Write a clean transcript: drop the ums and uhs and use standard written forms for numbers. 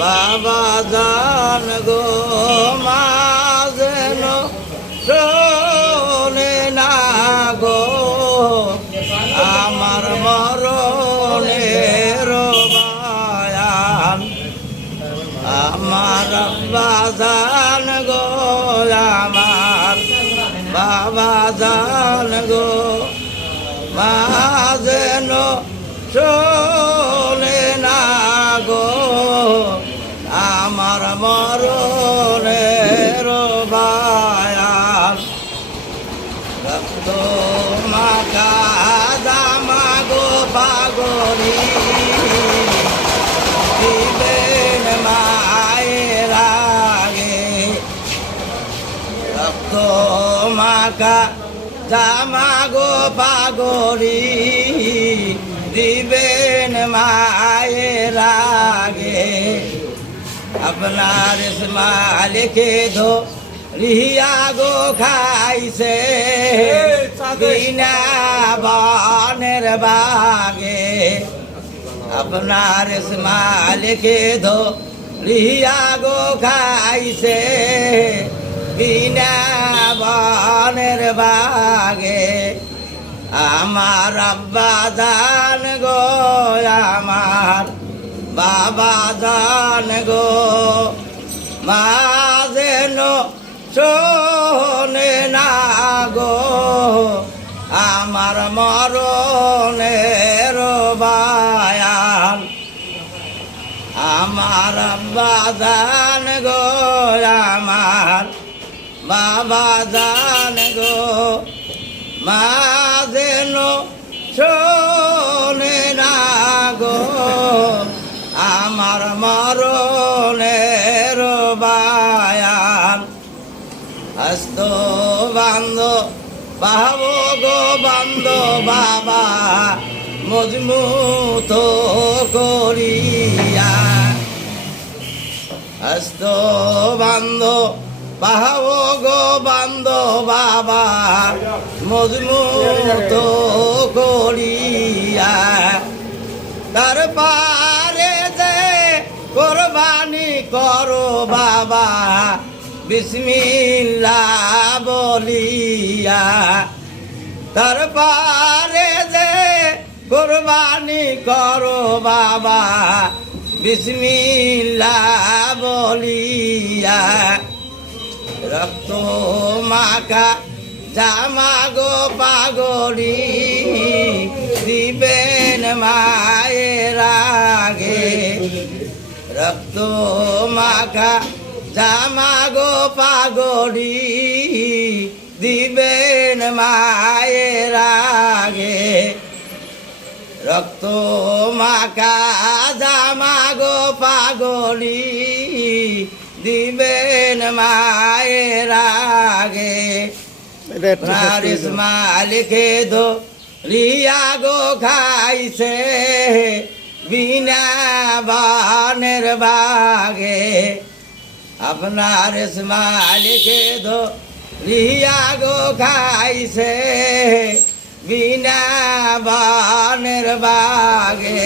বাবা জান গো মা যেন শোনে না গো আমার মরণের বায়ান। আমার আব্বা জান গো আমার বাবা জান গো মা যেন শোনে না গো আমার মরণের বায়ান। রক্ত মাখা জামা গো পাগরি দিবেন মায়ের আগে। রক্ত মাখা জামা গো পাগরি দিবেন মায়ের আগে। আপনার মালিকে ধো রিয়া গো খাইছে বিনা বনের বাগে। আপনার মালিকে ধো রিয়া গো খাইছে বিনা বনের বাগে। আমার আব্বা জান গো আমার বাবা জান গো মা যেন শোনে না গো আমার মরণের বায়ান। আমার আব্বা জান গো আমার বাবা জান গো মা যেন শোনে না গো আমার মরণের বায়ান। হস্ত বান্ধ বাহব গো বান্ধ বাবা মজমুত করিয়া। হস্ত বান্ধ বাহব গো বান্ধ বাবা মজমুত করিয়া। তার পারে যে কোরবানি করো বাবা বিসমিল্লাহ বলিয়া। তার পারে যে কোরবানি করো বাবা বিসমিল্লাহ বলিয়া। রক্ত মাখা জামা গো পাগড়ি দিবেন মায়ের আগে। রক্ত মাখা জামা গো পাগড়ি দিবেন মায়ের আগে। রক্ত মাখা জামা গো পাগড়ি দিবেন মায়ের আগে। প্রারিস মালিকে ধো রিয়া গো খাইছে বিনা বানের বাগে। আপনার মালিকে ধো রিয়া গো খাইছে বিনা বানের বাগে।